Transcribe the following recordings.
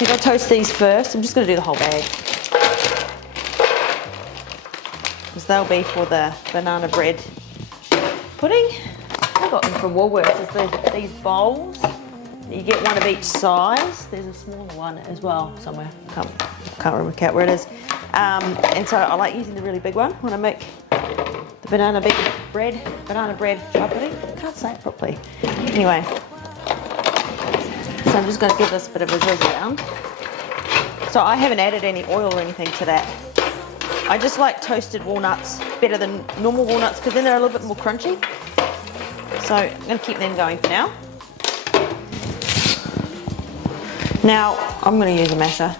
I think I'll toast these first. I'm just going to do the whole bag, because they'll be for the banana bread pudding. I got them from Woolworths. There's these bowls. You get one of each size. There's a smaller one as well somewhere. Can't work out where it is. And so I like using the really big one when I make the banana bread chai pudding. I can't say it properly. Anyway, so I'm just going to give this a bit of a zhuzh around. So I haven't added any oil or anything to that. I just like toasted walnuts better than normal walnuts because then they're a little bit more crunchy. So I'm going to keep them going for now. Now I'm going to use a masher.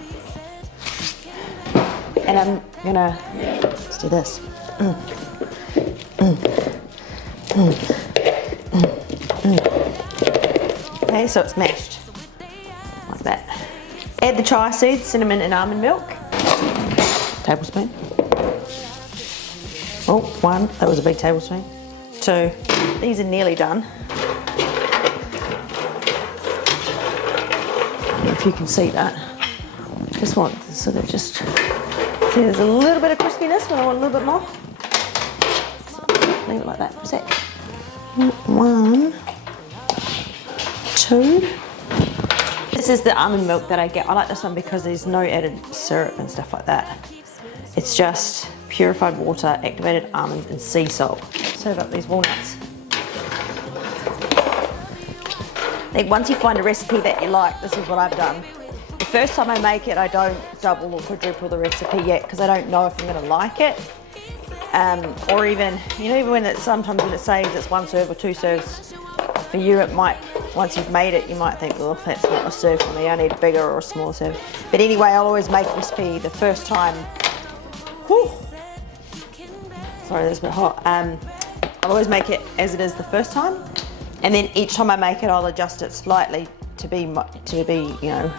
And I'm going to, let's do this. Okay, so it's mashed like that. Add the chia seeds, cinnamon and almond milk. Tablespoon. Oh, 1, that was a big tablespoon. 2, these are nearly done. If you can see that. Just want so they're just, see there's a little bit of crispiness, but I want a little bit more. So leave it like that for a sec. 1, 2. This is the almond milk that I get. I like this one because there's no added syrup and stuff like that. It's just purified water, activated almond and sea salt. Serve up these walnuts. I think once you find a recipe that you like, this is what I've done. The first time I make it, I don't double or quadruple the recipe yet because I don't know if I'm going to like it. Or even, you know, even when it's sometimes when it says it's 1 serve or 2 serves, for you it might, once you've made it, you might think, well, that's not a serve for me, I need a bigger or a smaller serve. But anyway, I'll always make a recipe the first time. Whew. Sorry, that's a bit hot. I'll always make it as it is the first time. And then each time I make it, I'll adjust it slightly to be, you know,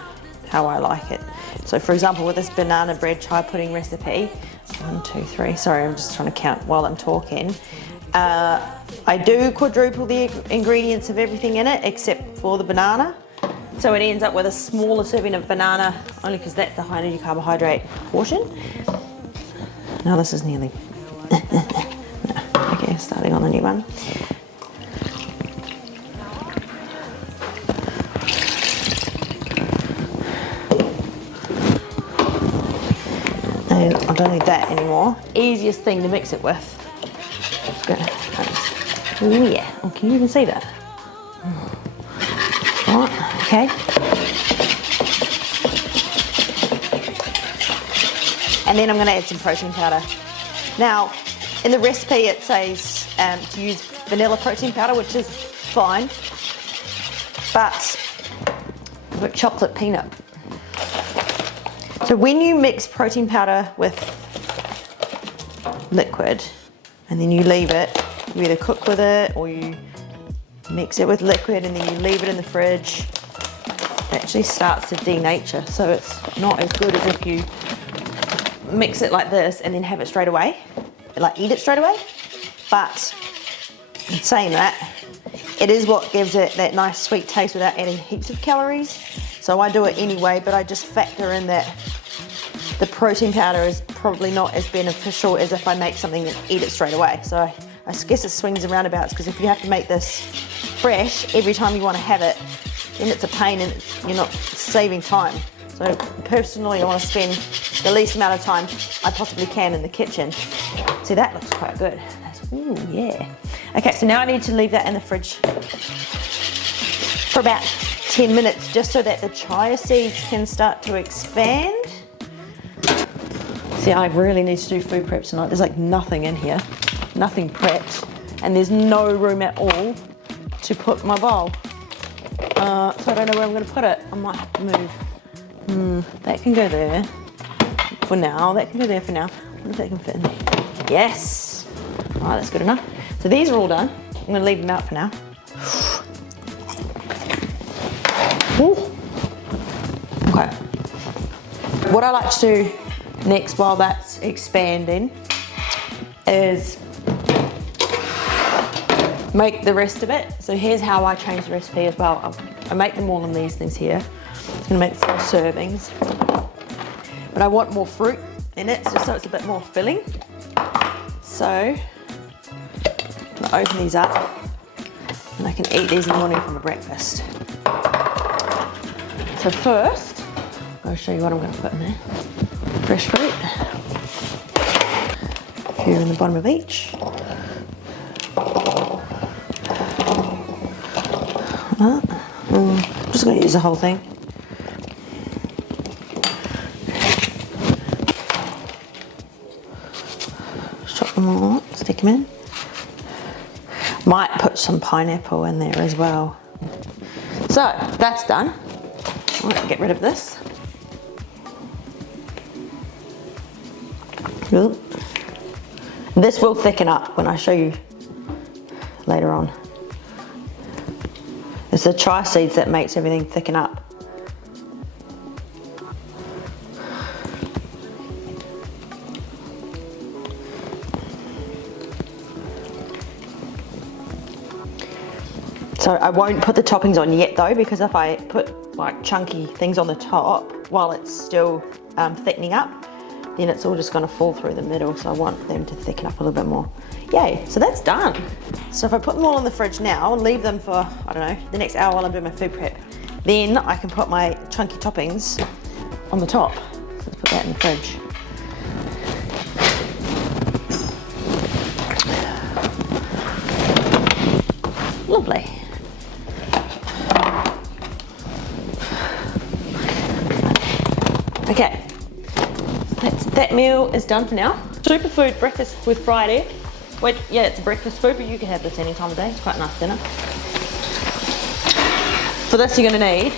how I like it. So for example, with this banana bread chai pudding recipe, 1, 2, 3, sorry, I'm just trying to count while I'm talking. I do quadruple the ingredients of everything in it, except for the banana. So it ends up with a smaller serving of banana, only because that's the high energy carbohydrate portion. Now this is nearly, no, okay, starting on a new one. I don't need that anymore. Easiest thing to mix it with. Oh yeah, oh, can you even see that? Right, okay. And then I'm going to add some protein powder. Now, in the recipe it says to use vanilla protein powder, which is fine, but I've got chocolate peanut. So when you mix protein powder with liquid and then you leave it, you either cook with it or you mix it with liquid and then you leave it in the fridge, it actually starts to denature. So it's not as good as if you mix it like this and then have it straight away, like eat it straight away. But in saying that, it is what gives it that nice sweet taste without adding heaps of calories. So I do it anyway, but I just factor in that the protein powder is probably not as beneficial as if I make something and eat it straight away. So I guess it swings and roundabouts, because if you have to make this fresh every time you want to have it, then it's a pain and you're not saving time. So personally, I want to spend the least amount of time I possibly can in the kitchen. See, that looks quite good. Ooh, yeah. Okay, so now I need to leave that in the fridge for about 10 minutes, just so that the chia seeds can start to expand. See, I really need to do food prep tonight. There's like nothing in here, nothing prepped, and there's no room at all to put my bowl. So I don't know where I'm going to put it. I might have to move. That can go there for now. That can go there for now. I wonder if that can fit in there. Yes. All right, that's good enough. So these are all done. I'm going to leave them out for now. Ooh. Okay. What I like to do next while that's expanding is make the rest of it. So here's how I change the recipe as well. I make them all in these things here. So gonna make 4 servings. But I want more fruit in it, just so it's a bit more filling. So, I'm gonna open these up and I can eat these in the morning for my breakfast. So first, I'll show you what I'm gonna put in there. Fresh fruit. A few in the bottom of each. I'm just going to use the whole thing. Chop them all up, stick them in. Might put some pineapple in there as well. So that's done. I'm going to get rid of this. Ooh. This will thicken up when I show you later on. It's the chia seeds that makes everything thicken up. So I won't put the toppings on yet though, because if I put like chunky things on the top while it's still thickening up, then it's all just going to fall through the middle. So I want them to thicken up a little bit more. Yay, so that's done. So if I put them all in the fridge now and leave them for, I don't know, the next hour while I'm doing my food prep, then I can put my chunky toppings on the top. So let's put that in the fridge. Lovely. Okay, that meal is done for now. Superfood breakfast with fried egg. Wait, yeah, it's a breakfast food, but you can have this any time of day. It's quite a nice dinner. For this, you're gonna need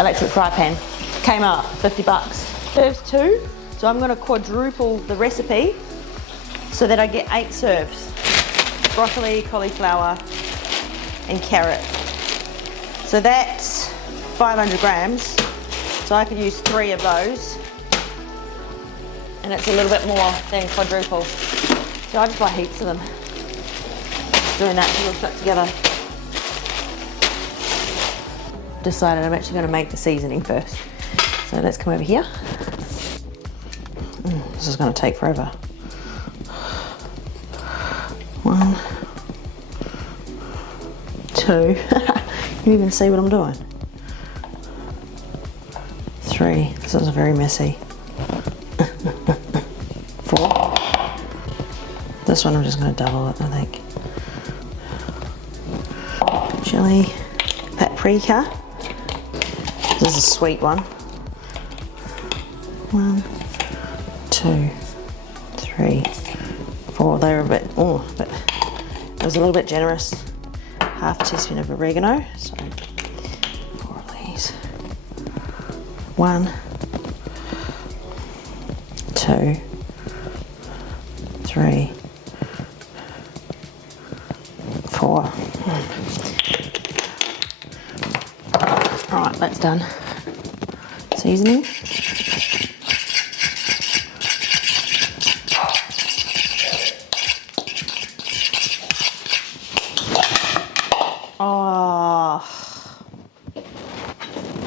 electric fry pan. Came out 50 bucks. Serves 2, so I'm gonna quadruple the recipe so that I get 8 serves. Broccoli, cauliflower, and carrot. So that's 500 grams. So I could use 3 of those. And it's a little bit more than quadruple. So I just buy heaps of them. Just doing that to all stuck together. Decided I'm actually going to make the seasoning first. So let's come over here. This is going to take forever. 1, 2. You even see what I'm doing. 3. This is very messy. 4. This one I'm just going to double it, I think. Chili, paprika. This is a sweet one. 1, 2, 3, 4. They're a bit, but it was a little bit generous. Half a teaspoon of oregano. So 4 of these. 1, 2, 3, 4. Alright, that's done. Seasoning. Oh,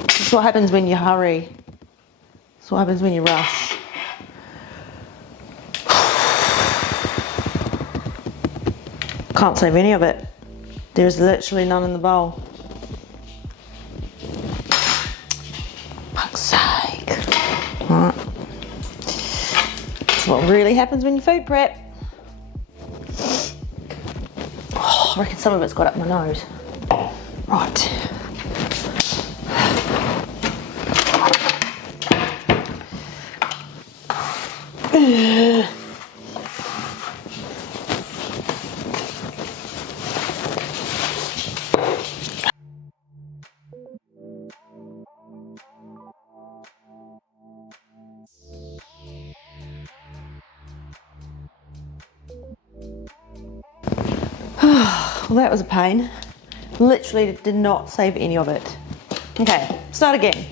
this is what happens when you hurry. This is what happens when you rush. Can't save any of it. There's literally none in the bowl. Fuck's sake. Alright. That's what really happens when you food prep. Oh, I reckon some of it's got up my nose. Right. Well, that was a pain. Literally did not save any of it. Okay, start again.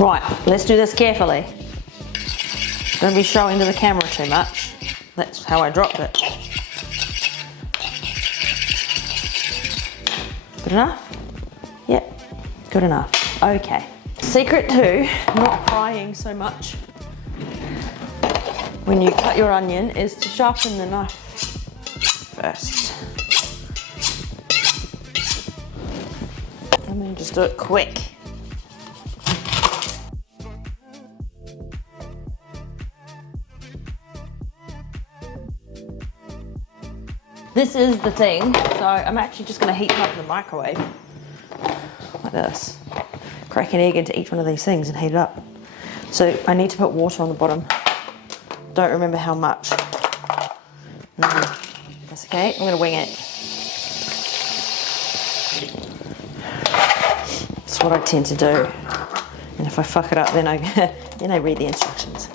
Right, let's do this carefully. Don't be showing to the camera too much. That's how I dropped it. Good enough? Yep, good enough. Okay. Secret to not frying so much when you cut your onion is to sharpen the knife first. And then just do it quick. This is the thing, so I'm actually just going to heat them up in the microwave, like this. Crack an egg into each one of these things and heat it up. So I need to put water on the bottom. Don't remember how much. That's okay, I'm going to wing it. That's what I tend to do. And if I fuck it up, then I read the instructions.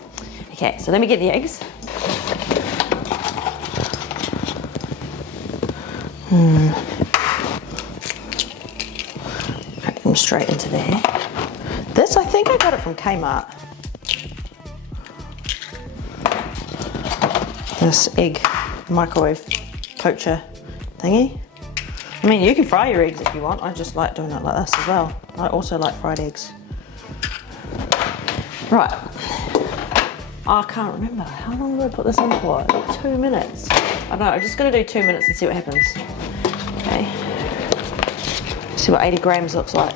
Okay, so let me get the eggs. Crack them straight into there. This, I think I got it from Kmart. This egg microwave poacher thingy. I mean, you can fry your eggs if you want. I just like doing it like this as well. I also like fried eggs. Right. I can't remember. How long did I put this on for? Like 2 minutes. I don't know, I'm just gonna do 2 minutes and see what happens. Okay. See what 80 grams looks like.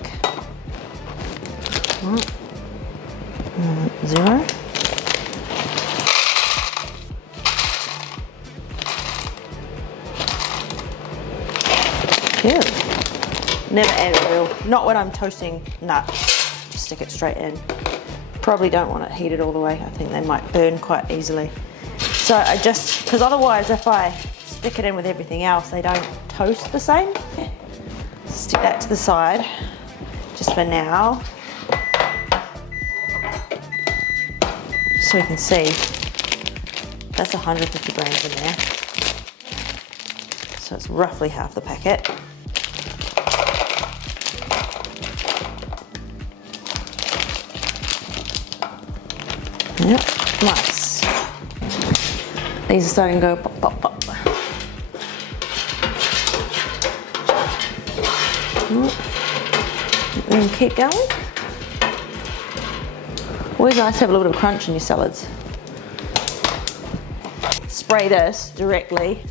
Right. 0. Good. Never add oil. Not when I'm toasting nuts. Just stick it straight in. Probably don't want it heated all the way. I think they might burn quite easily. So I just, because otherwise if I stick it in with everything else, they don't toast the same. Stick that to the side, just for now. So you can see, that's 150 grams in there. So it's roughly half the packet. Yep, nice. These are starting to go pop, pop, pop. And keep going. Always nice to have a little bit of crunch in your salads. Spray this directly,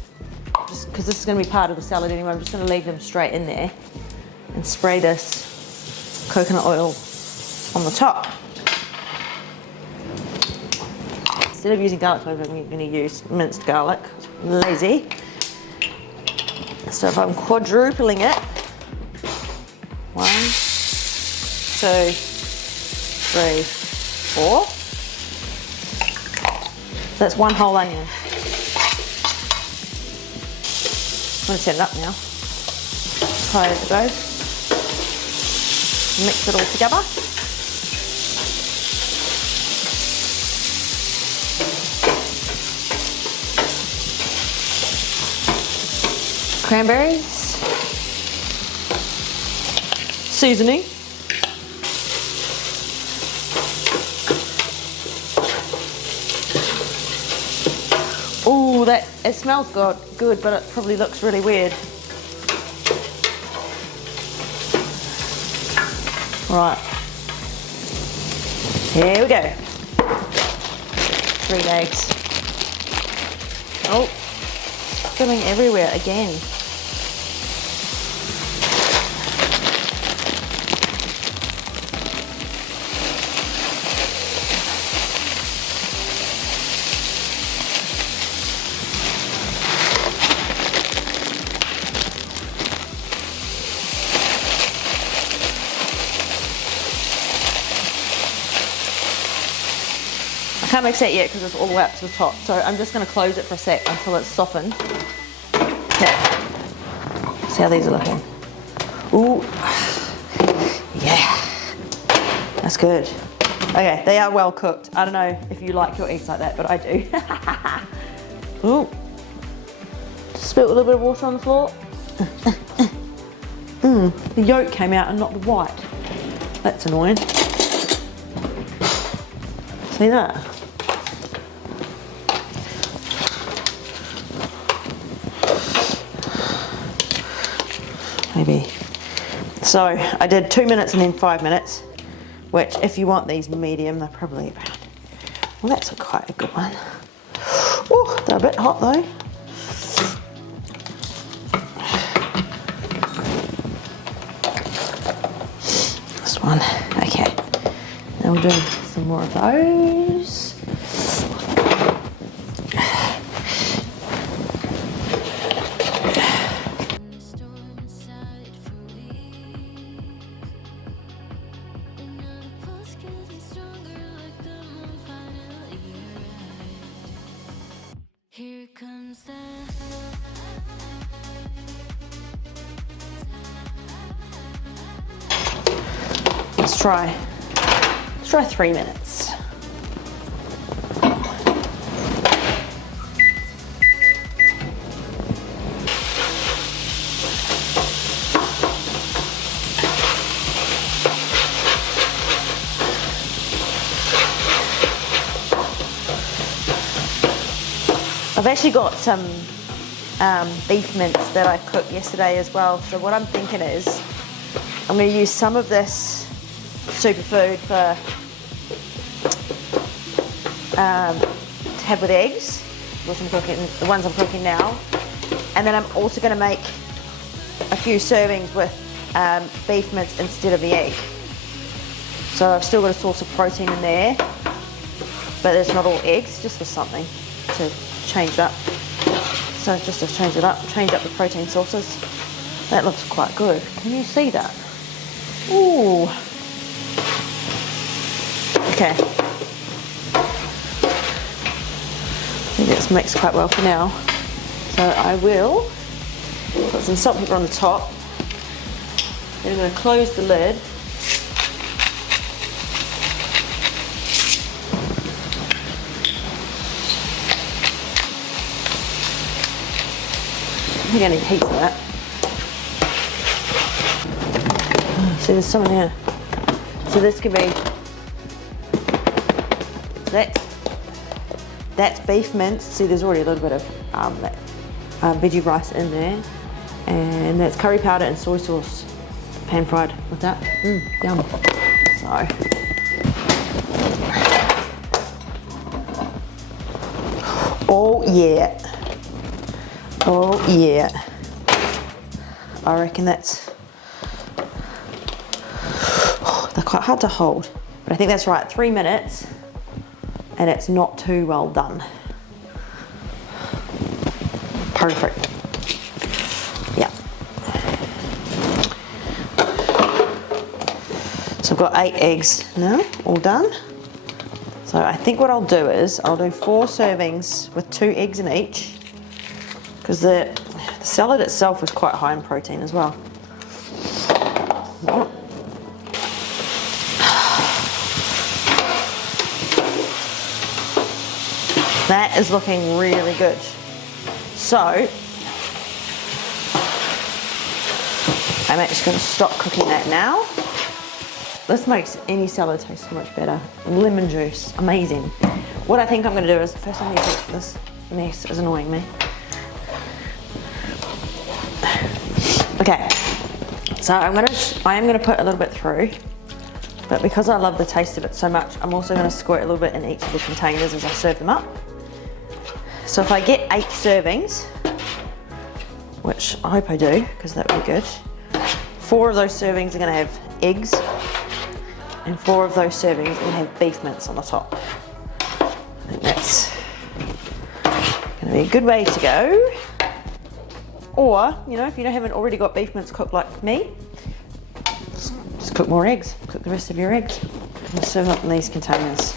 just because this is going to be part of the salad anyway. I'm just going to leave them straight in there and spray this coconut oil on the top. Instead of using garlic cloves, I'm going to use minced garlic. Lazy. So if I'm quadrupling it, 1, 2, 3, 4. That's 1 whole onion. I'm going to set it up now. Try it as it goes. Mix it all together. Cranberries, seasoning, ooh, it smells good, but it probably looks really weird. Right, here we go. 3 eggs. Oh, spilling everywhere again. I can't mix that yet because it's all the way up to the top, so I'm just going to close it for a sec until it's softened. Okay. See how these are looking. Ooh, yeah, that's good. Okay, they are well cooked. I don't know if you like your eggs like that, but I do. Ooh, spilt a little bit of water on the floor. The yolk came out and not the white. That's annoying. See that? Maybe. So I did 2 minutes and then 5 minutes, which if you want these medium, they're probably about, well, that's quite a good one. Oh, they're a bit hot though. This one, okay. Now we'll do some more of those. Let's try 3 minutes. I've actually got some beef mince that I cooked yesterday as well. So what I'm thinking is I'm going to use some of this superfood for to have with eggs, which I'm cooking, the ones I'm cooking now, and then I'm also going to make a few servings with beef mince instead of the egg. So I've still got a source of protein in there, but it's not all eggs, just for something to change it up. So just to change it up, change up the protein sources. That looks quite good. Can you see that? Ooh. Okay. I think it's mixed quite well for now. So I will put some salt and pepper on the top. Then I'm going to close the lid. I think I need heaps of that. See, there's some in here. So this could be, that's beef mince. See, there's already a little bit of veggie rice in there. And that's curry powder and soy sauce, pan fried with that. Yum. So. Oh yeah. Oh yeah. I reckon that's, they're quite hard to hold, but I think that's right, 3 minutes, and it's not too well done. Perfect. Yeah. So I've got 8 eggs now, all done. So I think what I'll do is, I'll do 4 servings with 2 eggs in each, because the salad itself is quite high in protein as well. That is looking really good. So, I'm actually going to stop cooking that now. This makes any salad taste so much better. Lemon juice, amazing. What I think I'm going to do is, first I need to take this mess, is annoying me. Okay, so I am gonna put a little bit through, but because I love the taste of it so much, I'm also gonna squirt a little bit in each of the containers as I serve them up. So if I get 8 servings, which I hope I do, because that would be good, 4 of those servings are gonna have eggs, and 4 of those servings are gonna have beef mince on the top. I think that's gonna be a good way to go. Or, you know, if you haven't already got beef mince cooked like me, just cook more eggs. Cook the rest of your eggs. And serve them up in these containers,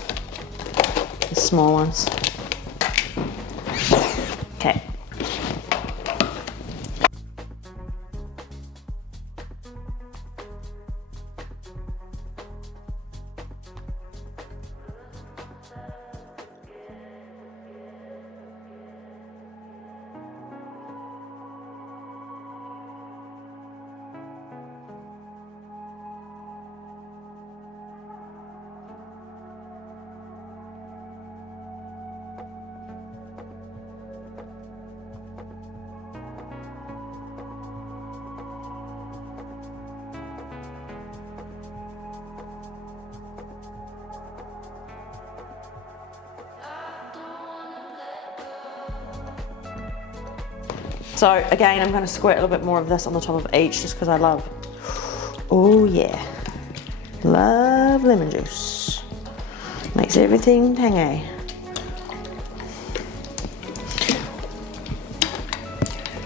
the small ones. Okay. So again, I'm going to squirt a little bit more of this on the top of each just because I love, oh yeah, love lemon juice. Makes everything tangy.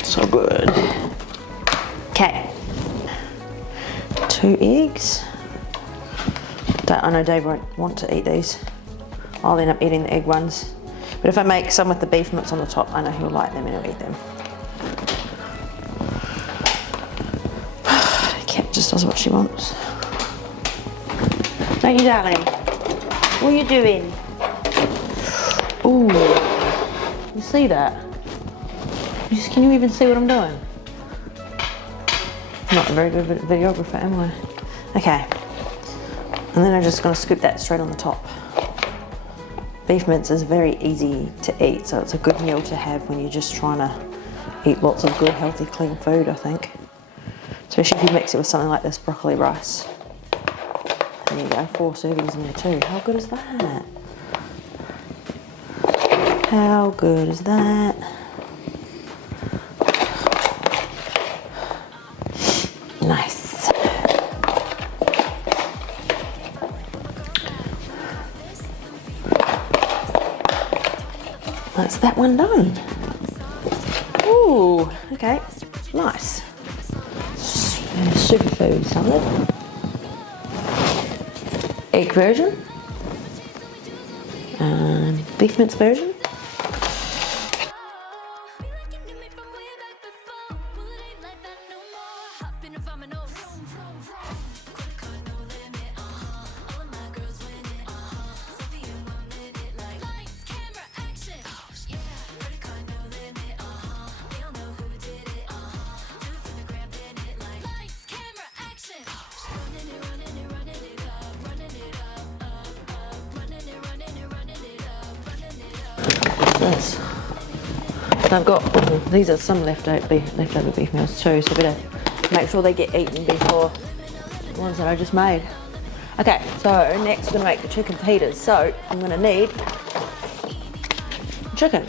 So good. Okay. 2 eggs. I know Dave won't want to eat these. I'll end up eating the egg ones. But if I make some with the beef mitts on the top, I know he'll like them and he'll eat them. Cat just does what she wants. Don't you, darling? What are you doing? Ooh, you see that? Can you even see what I'm doing? I'm not a very good videographer, am I? Okay. And then I'm just going to scoop that straight on the top. Beef mince is very easy to eat, so it's a good meal to have when you're just trying to eat lots of good, healthy, clean food, I think. Especially if you mix it with something like this broccoli rice. There you go, 4 servings in there too. How good is that? How good is that? Nice. That's that one done. Ooh, okay, nice. Superfood salad. Egg version. And beef mince version. This. I've got, these are some leftover beef meals too, so I better make sure they get eaten before the ones that I just made. Okay, so next we're gonna make the chicken fajitas. So I'm gonna need chicken.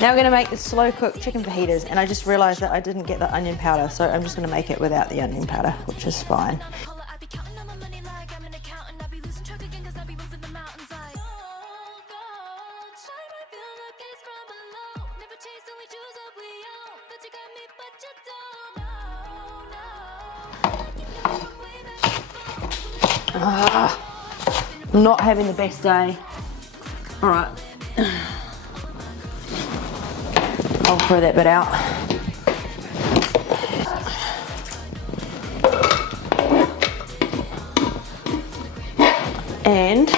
Now we're gonna make the slow cooked chicken fajitas, and I just realized that I didn't get the onion powder, so I'm just gonna make it without the onion powder, which is fine. I'm not having the best day. All right. I'll throw that bit out. And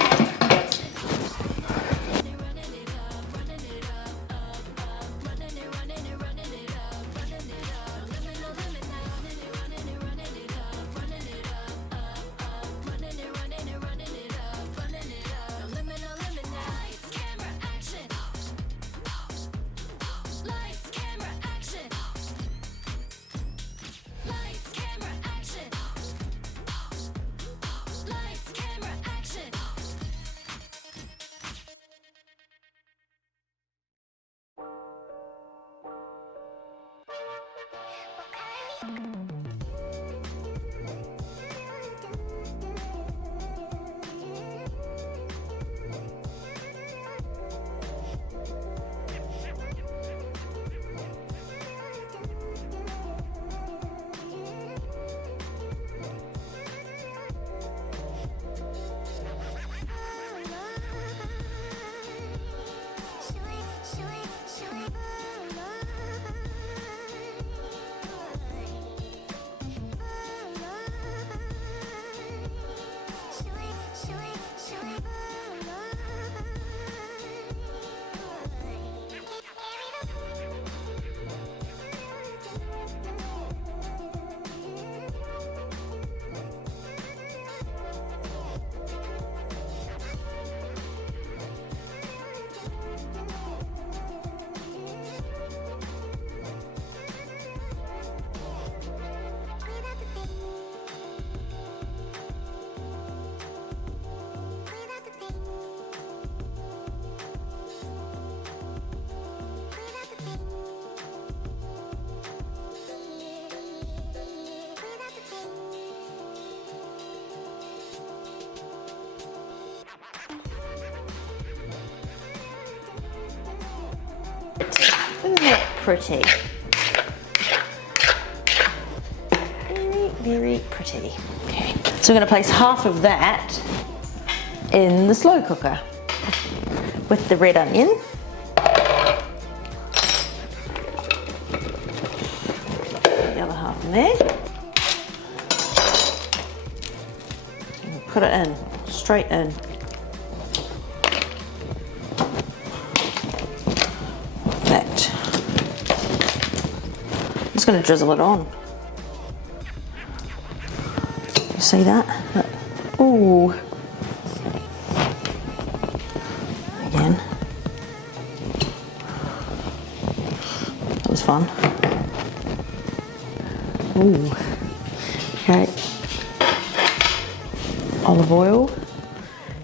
pretty. Very, very pretty. Okay. So we're going to place half of that in the slow cooker with the red onion. The other half in there. And put it in, straight in. That. I'm just going to drizzle it on. You see that? Ooh. Again. That was fun. Ooh. Okay. Olive oil.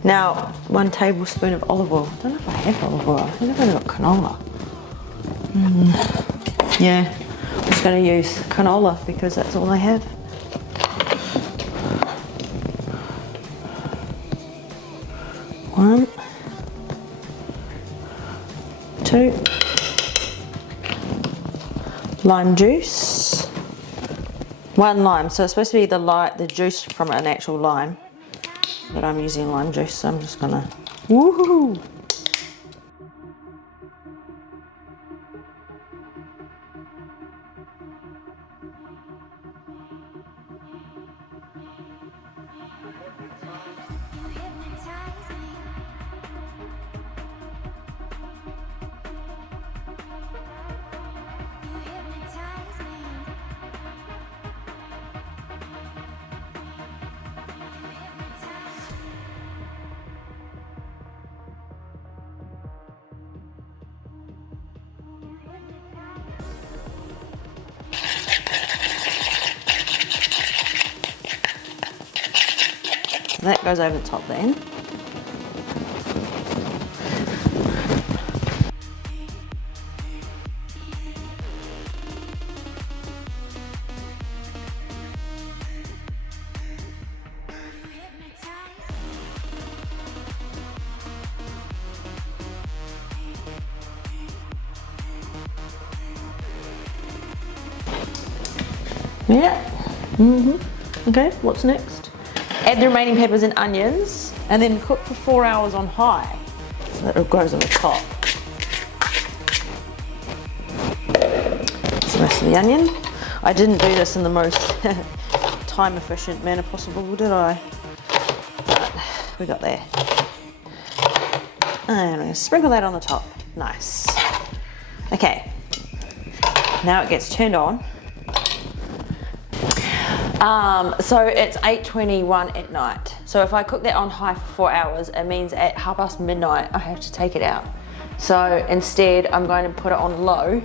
Now, 1 tablespoon of olive oil. I don't know if I have olive oil. I think I've only got canola. Yeah, I'm just going to use canola because that's all I have. 1, 2, lime juice, 1 lime. So it's supposed to be the juice from an actual lime, but I'm using lime juice, so I'm just gonna woohoo. That goes over the top then. Yeah. Okay, what's next? Add the remaining peppers and onions and then cook for 4 hours on high so that it goes on the top. That's the rest of the onion. I didn't do this in the most time efficient manner possible, did I? But we got there. And I'm going to sprinkle that on the top. Nice. Okay, now it gets turned on. So it's 8:21 at night. So if I cook that on high for 4 hours, it means at 12:30 midnight I have to take it out. So instead I'm going to put it on low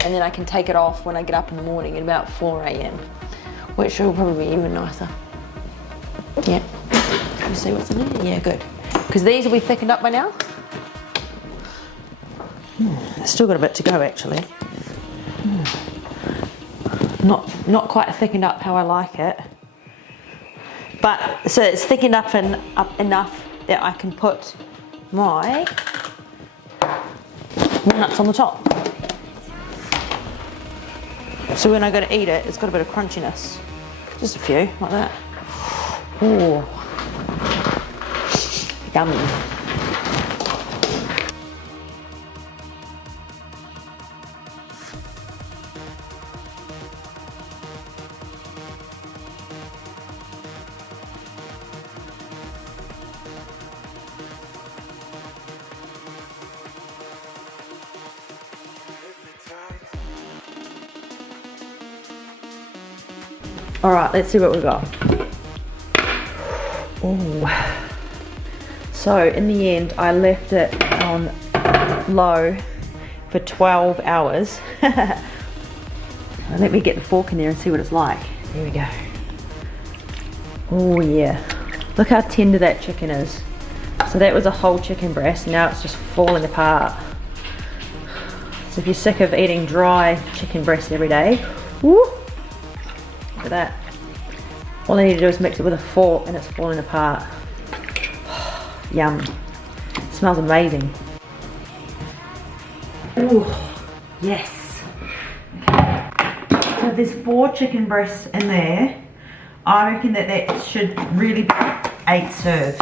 and then I can take it off when I get up in the morning at about 4 a.m. which will probably be even nicer. Yeah, you see what's in there? Yeah, good. Because these will be thickened up by now. It's still got a bit to go actually. Not quite thickened up how I like it, but so it's thickened up enough that I can put my walnuts on the top. So when I go to eat it, it's got a bit of crunchiness. Just a few, like that. Ooh, yummy. All right, let's see what we've got. Ooh. So in the end, I left it on low for 12 hours. Let me get the fork in there and see what it's like. Here we go. Oh yeah, look how tender that chicken is. So that was a whole chicken breast, now it's just falling apart. So if you're sick of eating dry chicken breast every day, woo, look at that. All I need to do is mix it with a fork and it's falling apart. Yum. It smells amazing. Ooh, yes. there's 4 chicken breasts in there, I reckon that should really be 8 serves.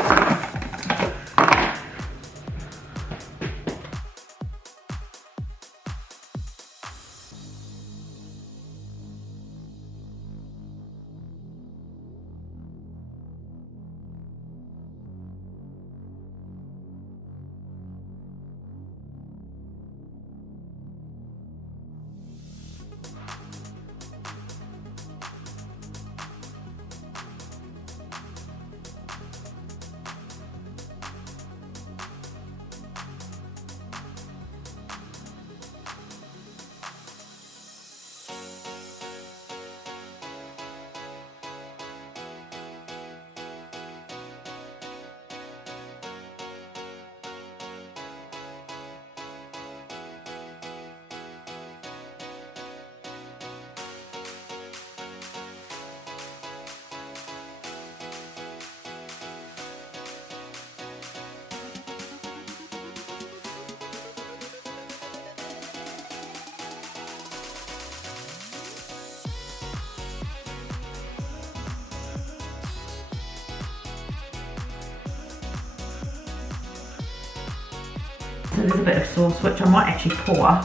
So there's a bit of sauce which I might actually pour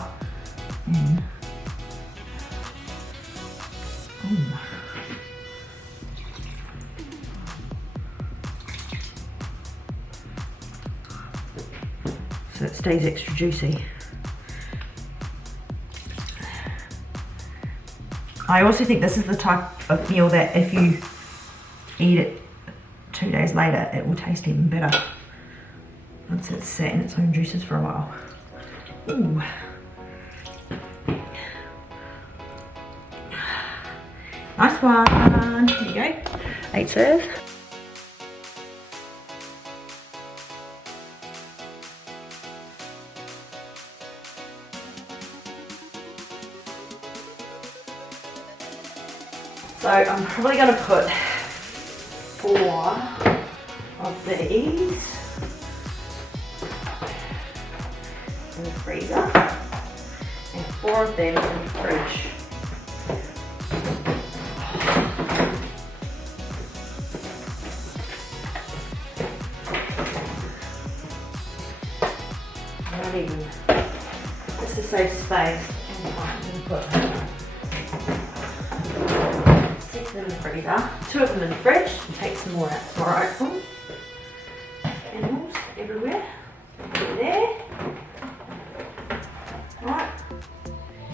in. So it stays extra juicy. I also think this is the type of meal that if you eat it 2 days later, it will taste even better. Once it's sat in its own juices for a while. Ooh. Nice one. There you go. 8 serve. So I'm probably going to put 4 of these in the freezer and 4 of them in the fridge. Not even, just to save space. And I'm going to put 6 of them in the freezer, 2 of them in the fridge, and take some more out tomorrow. Ooh. Animals everywhere. There. Right.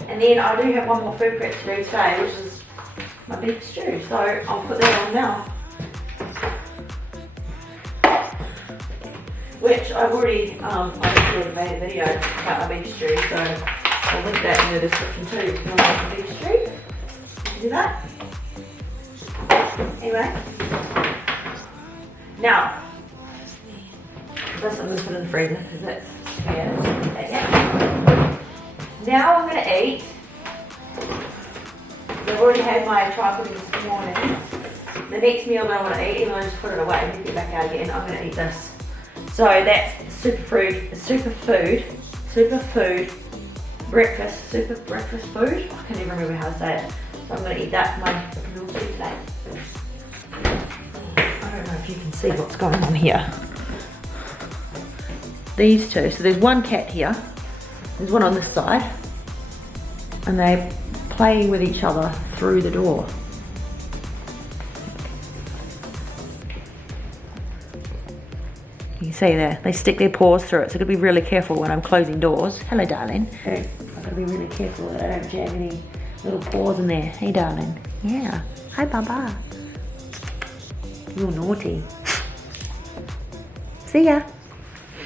And then I do have one more food prep to do today, which is my beef stew. So I'll put that on now. Which I've already made a video about my beef stew, so I'll link that in the description too if you want to make a beef stew. You can do that. Anyway. Now, this I'm going to put in the freezer because that's yeah. Now I'm going to eat. I've already had my tri-pudding this morning. The next meal that I want to eat, even though I just put it away and get it back out again, I'm going to eat this. So that's super breakfast food. I can't even remember how to say it. So I'm going to eat that for my meal food today. I don't know if you can see what's going on here. These two, so there's one cat here, there's one on this side, and they're playing with each other through the door. You can see there, they stick their paws through it, so I've got to be really careful when I'm closing doors. Hello, darling. I've got to be really careful that I don't jam any little paws in there. Hey, darling. Yeah. Hi, Baba. You're naughty. See ya.